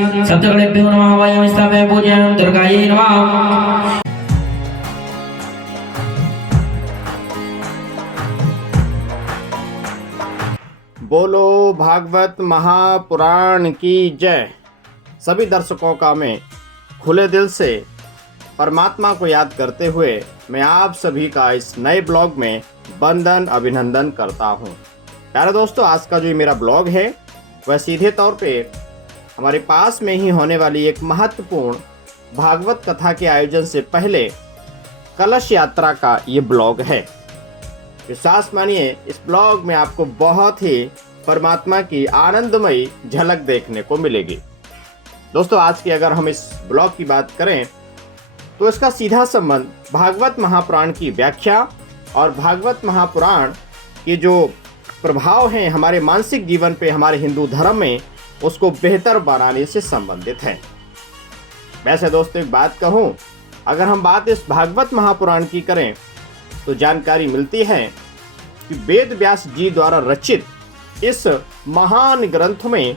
सप्तगणेभ्यो नमः वयं स्थापयामः पूजयामः दुर्गायै नमः। बोलो भागवत महापुराण की जय। सभी दर्शकों का मैं खुले दिल से परमात्मा को याद करते हुए मैं आप सभी का इस नए ब्लॉग में वंदन अभिनंदन करता हूं। प्यारे दोस्तों, आज का जो मेरा ब्लॉग है वह सीधे तौर पे हमारे पास में ही होने वाली एक महत्वपूर्ण भागवत कथा के आयोजन से पहले कलश यात्रा का ये ब्लॉग है। विश्वास मानिए, इस ब्लॉग में आपको बहुत ही परमात्मा की आनंदमयी झलक देखने को मिलेगी। दोस्तों, आज की अगर हम इस ब्लॉग की बात करें तो इसका सीधा संबंध भागवत महापुराण की व्याख्या और भागवत महापुराण के जो प्रभाव हैं हमारे मानसिक जीवन पे, हमारे हिंदू धर्म में, उसको बेहतर बनाने से संबंधित है। वैसे दोस्तों, एक बात कहूँ, अगर हम बात इस भागवत महापुराण की करें तो जानकारी मिलती है कि वेद व्यास जी द्वारा रचित इस महान ग्रंथ में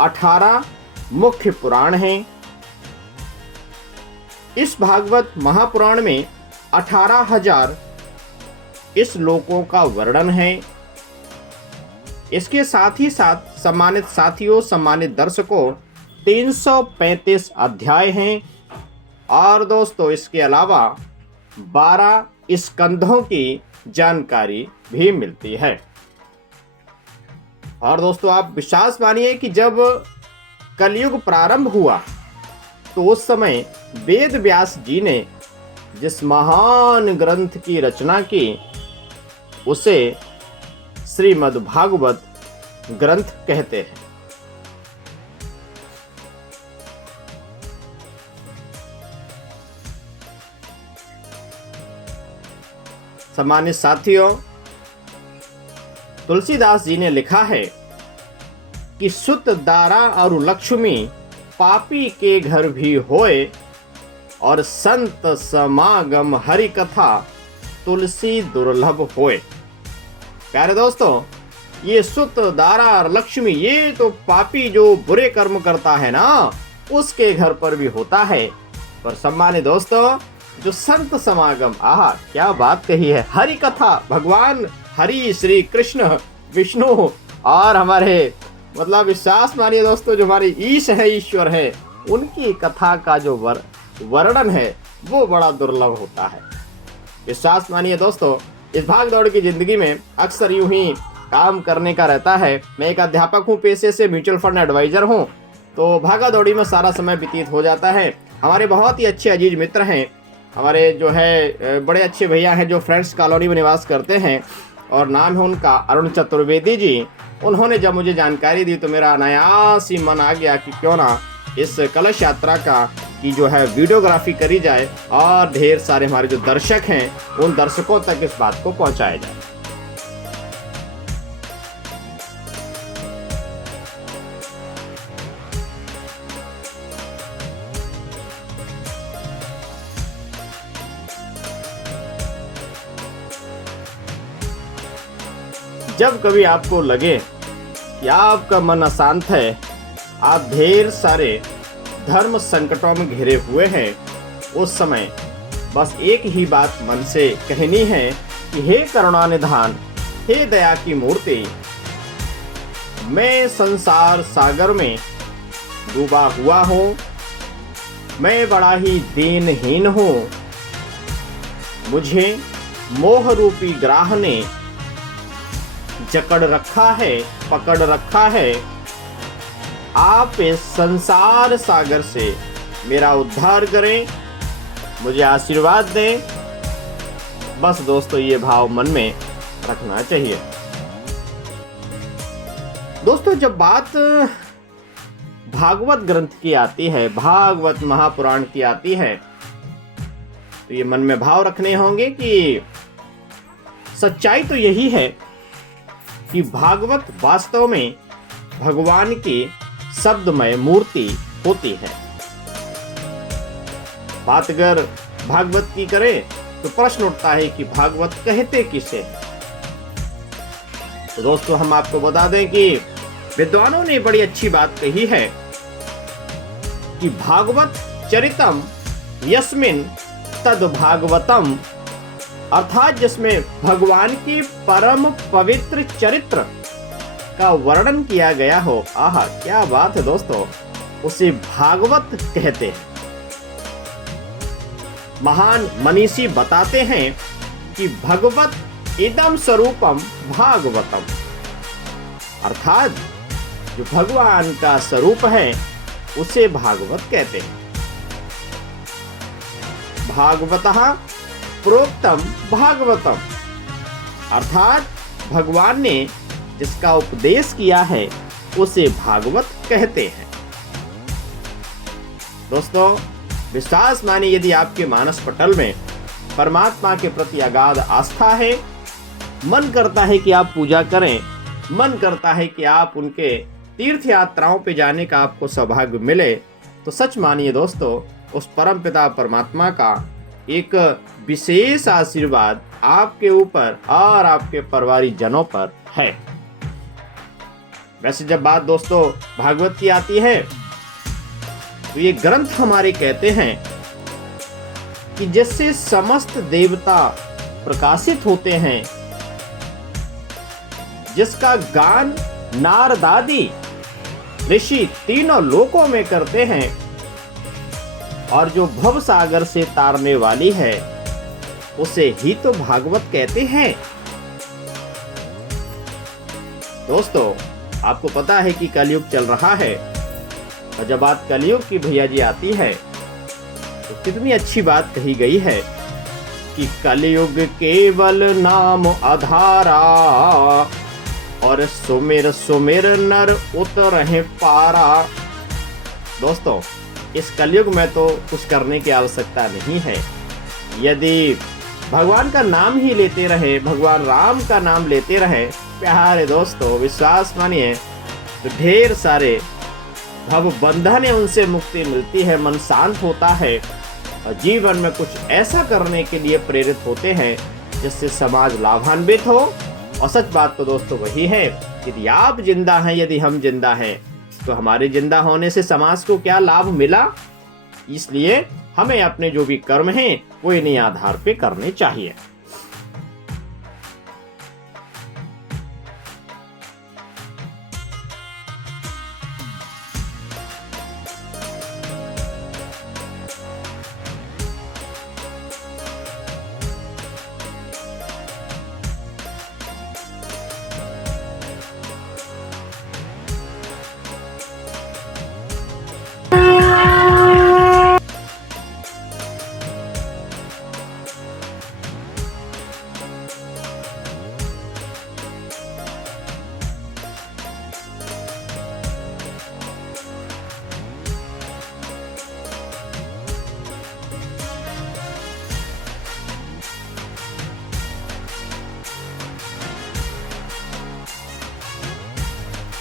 18 मुख्य पुराण हैं। इस भागवत महापुराण में 18,000 श्लोकों का वर्णन है। इसके साथ ही साथ सम्मानित साथियों, सम्मानित दर्शकों, 335 अध्याय हैं और दोस्तों इसके अलावा 12 स्कंधों की जानकारी भी मिलती है। और दोस्तों, आप विश्वास मानिए कि जब कलयुग प्रारंभ हुआ तो उस समय वेद व्यास जी ने जिस महान ग्रंथ की रचना की उसे श्रीमद् भागवत ग्रंथ कहते हैं। सम्मानित साथियों, तुलसीदास जी ने लिखा है कि सुत दारा और लक्ष्मी पापी के घर भी होए और संत समागम हरि कथा तुलसी दुर्लभ होए। प्यारे दोस्तों, ये सुत दारा और लक्ष्मी, ये तो पापी जो बुरे कर्म करता है ना, उसके घर पर भी होता है। पर सम्मानित दोस्तों, जो संत समागम, आहा क्या बात कही है, हरि कथा, भगवान हरि, श्री कृष्ण, विष्णु और हमारे विश्वास मानिए दोस्तों, जो हमारे ईश है, ईश्वर है, उनकी कथा का जो वर्णन है वो बड़ा दुर्लभ होता है। विश्वास मानिए दोस्तों, इस भाग दौड़ की जिंदगी में अक्सर यूं ही काम करने का रहता है। मैं एक अध्यापक हूं, पेशे से म्यूचुअल फंड एडवाइजर हूं, तो भागा दौड़ी में सारा समय व्यतीत हो जाता है। हमारे बहुत ही अच्छे अजीज मित्र हैं, हमारे जो है बड़े अच्छे भैया हैं जो फ्रेंड्स कॉलोनी में निवास करते हैं और नाम है उनका अरुण चतुर्वेदी जी। उन्होंने जब मुझे जानकारी दी तो मेरा अनायास ही मन आ गया कि क्यों ना इस कलश यात्रा का की जो है वीडियोग्राफी करी जाए और ढेर सारे हमारे जो दर्शक हैं उन दर्शकों तक इस बात को पहुंचाया जाए। जब कभी आपको लगे कि आपका मन अशांत है, आप ढेर सारे धर्म संकटों में घिरे हुए हैं, उस समय बस एक ही बात मन से कहनी है कि हे करुणा निधान, हे दया की मूर्ति, मैं संसार सागर में डूबा हुआ हूँ, मैं बड़ा ही दीनहीन हूँ, मुझे मोह रूपी ग्राह ने जकड़ रखा है, पकड़ रखा है। आप इस संसार सागर से मेरा उद्धार करें, मुझे आशीर्वाद दें। बस दोस्तों, ये भाव मन में रखना चाहिए। दोस्तों, जब बात भागवत ग्रंथ की आती है, भागवत महापुराण की आती है, तो ये मन में भाव रखने होंगे कि सच्चाई तो यही है कि भागवत वास्तव में भगवान की शब्दमय मूर्ति होती है। बात अगर भागवत की करें तो प्रश्न उठता है कि भागवत कहते किसे। तो दोस्तों, हम आपको बता दें कि विद्वानों ने बड़ी अच्छी बात कही है कि भागवत चरितम यस्मिन तद भागवतम, अर्थात जिसमें भगवान की परम पवित्र चरित्र का वर्णन किया गया हो, आहा क्या बात है दोस्तों, उसे भागवत कहते हैं। महान मनीषी बताते हैं कि भगवत इदम स्वरूपम भागवतम, अर्थात जो भगवान का स्वरूप है उसे भागवत कहते हैं। भागवतः प्रोक्तम भागवतम, अर्थात भगवान ने जिसका उपदेश किया है उसे भागवत कहते हैं। दोस्तों विश्वास मानिए, यदि आपके मानस पटल में परमात्मा के प्रति अगाध आस्था है, मन करता है कि आप पूजा करें, मन करता है कि आप उनके तीर्थ यात्राओं पे जाने का आपको सौभाग्य मिले, तो सच मानिए दोस्तों उस परम पिता परमात्मा का एक विशेष आशीर्वाद आपके ऊपर और आपके परिवारी जनों पर है। वैसे जब बात दोस्तों भागवत की आती है तो ये ग्रंथ हमारे कहते हैं कि जिससे समस्त देवता प्रकाशित होते हैं, जिसका गान नारद आदि ऋषि तीनों लोकों में करते हैं, और जो भव सागर से तारने वाली है उसे ही तो भागवत कहते हैं। दोस्तों आपको पता है कि कलयुग चल रहा है, और जब बात कलयुग की भैया जी आती है तो कितनी अच्छी बात कही गई है कि कलयुग केवल नाम आधारा, और सुमिर सुमिर नर उतरहि पारा। दोस्तों इस कलयुग में तो कुछ करने की आवश्यकता नहीं है। यदि भगवान का नाम ही लेते रहे, भगवान राम का नाम लेते रहे, प्यारे दोस्तों विश्वास मानिए तो ढेर सारे भव बंधन है उनसे मुक्ति मिलती है, मन शांत होता है और जीवन में कुछ ऐसा करने के लिए प्रेरित होते हैं जिससे समाज लाभान्वित हो। और सच बात तो दोस्तों वही है, यदि आप जिंदा हैं, यदि हम जिंदा हैं, तो हमारे जिंदा होने से समाज को क्या लाभ मिला। इसलिए हमें अपने जो भी कर्म हैं वो इन्हीं आधार पे करने चाहिए।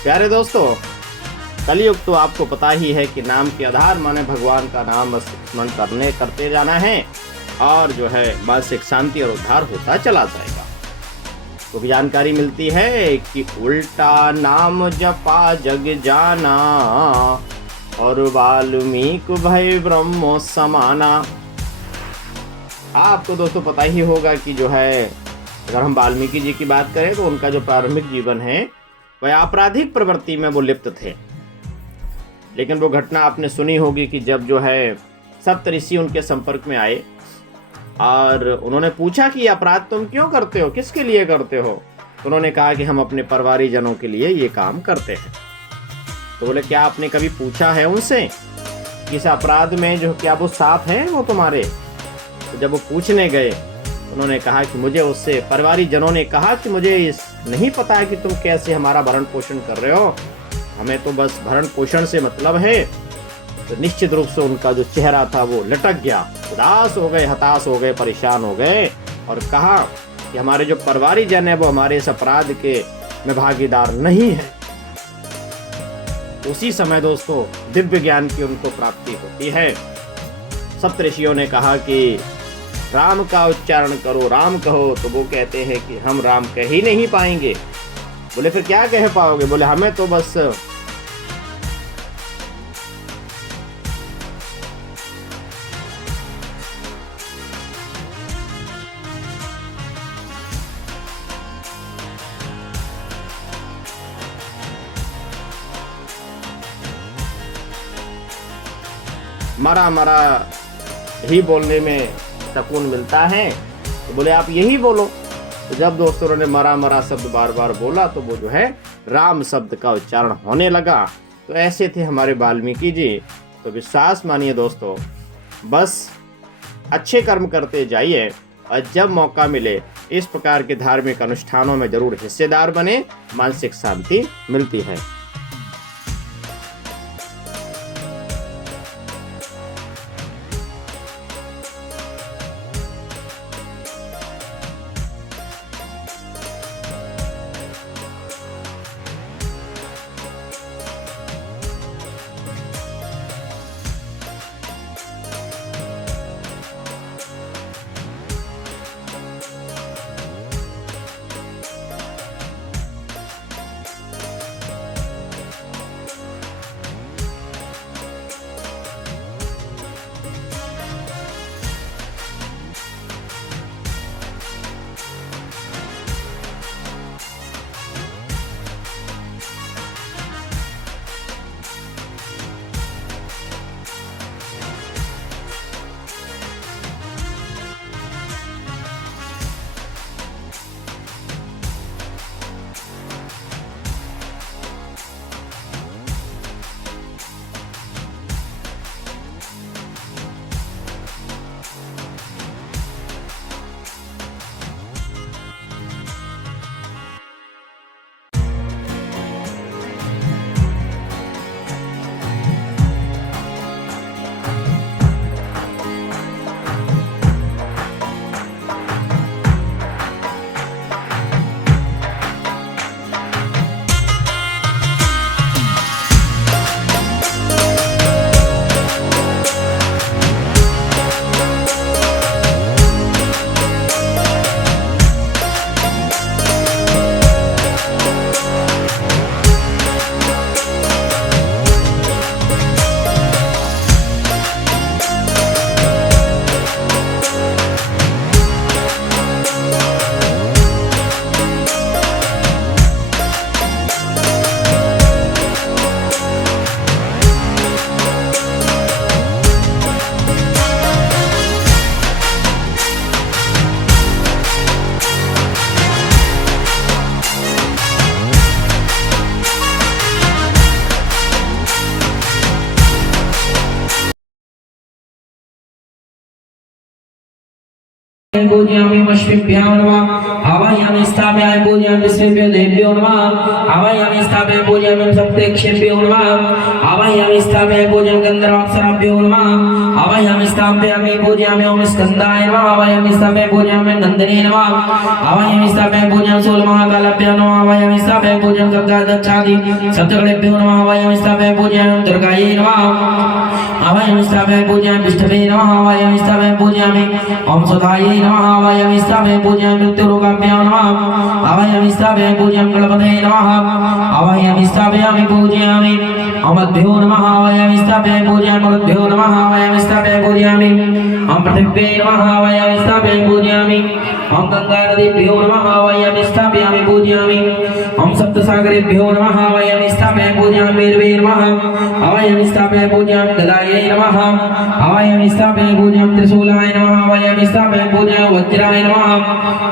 प्यारे दोस्तों कलयुग तो आपको पता ही है कि नाम के आधार माने भगवान का नाम स्मरण करते जाना है, और जो है मानसिक शांति और उद्धार होता चला जाएगा। तो भी जानकारी मिलती है कि उल्टा नाम जपा जग जाना, और वाल्मीकि भय ब्रह्मो समाना। आपको दोस्तों पता ही होगा कि जो है अगर हम वाल्मीकि जी की बात करें तो उनका जो प्रारंभिक जीवन है वह आपराधिक प्रवृत्ति में वो लिप्त थे। लेकिन वो घटना आपने सुनी होगी कि जब जो है सप्तऋषि उनके संपर्क में आए और उन्होंने पूछा कि अपराध तुम क्यों करते हो, किसके लिए करते हो, तो उन्होंने कहा कि हम अपने परिवारी जनों के लिए ये काम करते हैं। तो बोले क्या आपने कभी पूछा है उनसे कि इस अपराध में जो क्या वो साथ हैं वो तुम्हारे। तो जब वो पूछने गए उन्होंने कहा कि मुझे उससे परिवारी जनों ने कहा कि मुझे इस नहीं पता है कि तुम कैसे हमारा भरण पोषण कर रहे हो, हमें तो बस भरण पोषण से मतलब है। तो निश्चित रूप से उनका जो चेहरा था वो लटक गया, उदास हो गए, हताश हो गए, परेशान हो गए और कहा कि हमारे जो परिवारी जन है वो हमारे इस अपराध के में भागीदार नहीं है। उसी समय दोस्तों दिव्य ज्ञान की उनको प्राप्ति होती है। सप्तऋषियों ने कहा कि राम का उच्चारण करो, राम कहो, तो वो कहते हैं कि हम राम कह ही नहीं पाएंगे। बोले फिर क्या कह पाओगे? बोले हमें तो बस मरा मरा ही बोलने में सुकून मिलता है, तो बोले आप यही बोलो। तो जब दोस्तों उन्होंने मरा मरा शब्द बार बार बोला तो वो जो है राम शब्द का उच्चारण होने लगा। तो ऐसे थे हमारे वाल्मीकि जी। तो विश्वास मानिए दोस्तों, बस अच्छे कर्म करते जाइए और जब मौका मिले इस प्रकार के धार्मिक अनुष्ठानों में जरूर हिस्सेदार बने, मानसिक शांति मिलती है। पूज्यामि मश्विभ्यां नमः आवाहयामि स्थापयामि पूज्यामि विश्वेभ्यो देवेभ्यो नमः आवाहयामि स्थापयामि पूज्यामि सप्तेक्षेभ्यो नमः आवाहयामि स्थापयामि पूज्यामि गन्धर्वाप्सराभ्यो नमः आवाहयामि स्थापयामि पूज्यामि ओम स्कन्दाय नमः आवाहयामि स्थापयामि पूज्यामि नन्दिने नमः आवाहयामि स्थापयामि पूज्यामि सूलमहाकालाभ्यो नमः आवाहयामि स्थापयामि पूज्यामि गङ्गादक्षादि सप्तगणेभ्यो नमः आवाहयामि स्थापयामि पूज्यामि दुर्गायै नमः आवाहयामि स्थापयामि पूज्यामि विष्णवे नमः आवाहयामि स्थापयामि पूज्यामि ओम सुधायै नमः आवाहयामि स्थापयामि पूज्यामि मृत्युरोगाभ्यो नमः आवाहयामि स्थापयामि पूज्यामि गणपतये नमः आवाहयामि स्थापयामि पूज्यामि अमद्भ्यो नमः आवाहयामि स्थापयामि पूज्यामि मरुद्भ्यो नमः आवाहयामि स्थापयामि पूज्यामि ओम पृथिव्यै नमः आवाहयामि स्थापयामि पूज्यामि ओम गंगानदीभ्यो नमः आवाहयामि स्थापयामि पूज्यामि ओम सप्तसागरेभ्यो नमः आवाहयामि स्थापयामि पूज्यामि मेरुवे नमः आवाहयामि स्थापयामि पूज्यामि गदायै नमः आवाहयामि स्थापयामि पूज्यामि त्रिशूलाय नमः आवाहयामि स्थापयामि पूज्यामि वज्राय नमः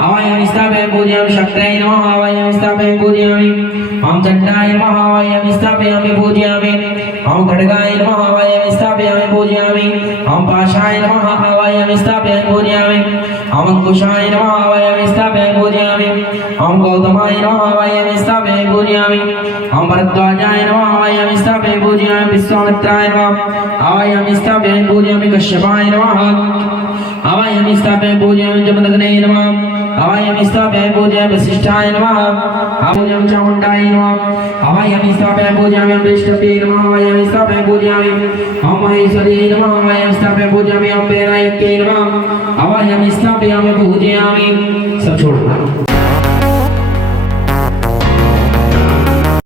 आवाहयामि स्थापयामि पूज्यामि शक्त्यै नमः आवाहयामि स्थापयामि पूज्यामि ओम चण्डाय नमः आवाहयामि स्थापयामि पूज्यामि ओम खड्गाय नमः आवाहयामि स्थापयामि पूज्यामि ओम पाशाय नमः आवाहयामि स्थापयामि पूज्यामि ओम अंकुशाय नमः आवाहयामि स्थापयामि पूज्यामि ओम गौतमाय नमः आवाहयामि स्थापयामि पूज्यामि ओम भरद्वाजाय नमः आवाहयामि स्थापयामि पूज्यामि विश्वामित्राय नमः आवाहयामि स्थापयामि पूज्यामि कश्यपाय नमः आवाहयामि स्थापयामि पूज्यामि जमदग्ने नमः आवाहयामि स्थापयामि पूज्यामि वसिष्ठाय नमः आवाहयामि चामुण्डाय नमः आवाहयामि स्थापयामि पूज्यामि वैष्णवे नमः आवाहयामि स्थापयामि पूज्यामि ओम महेश्वर्यै नमः आवाहयामि स्थापयामि पूज्यामि ओम वेदायक्यै नमः आवाहयामि स्थापयामि पूज्यामि। सब छोड़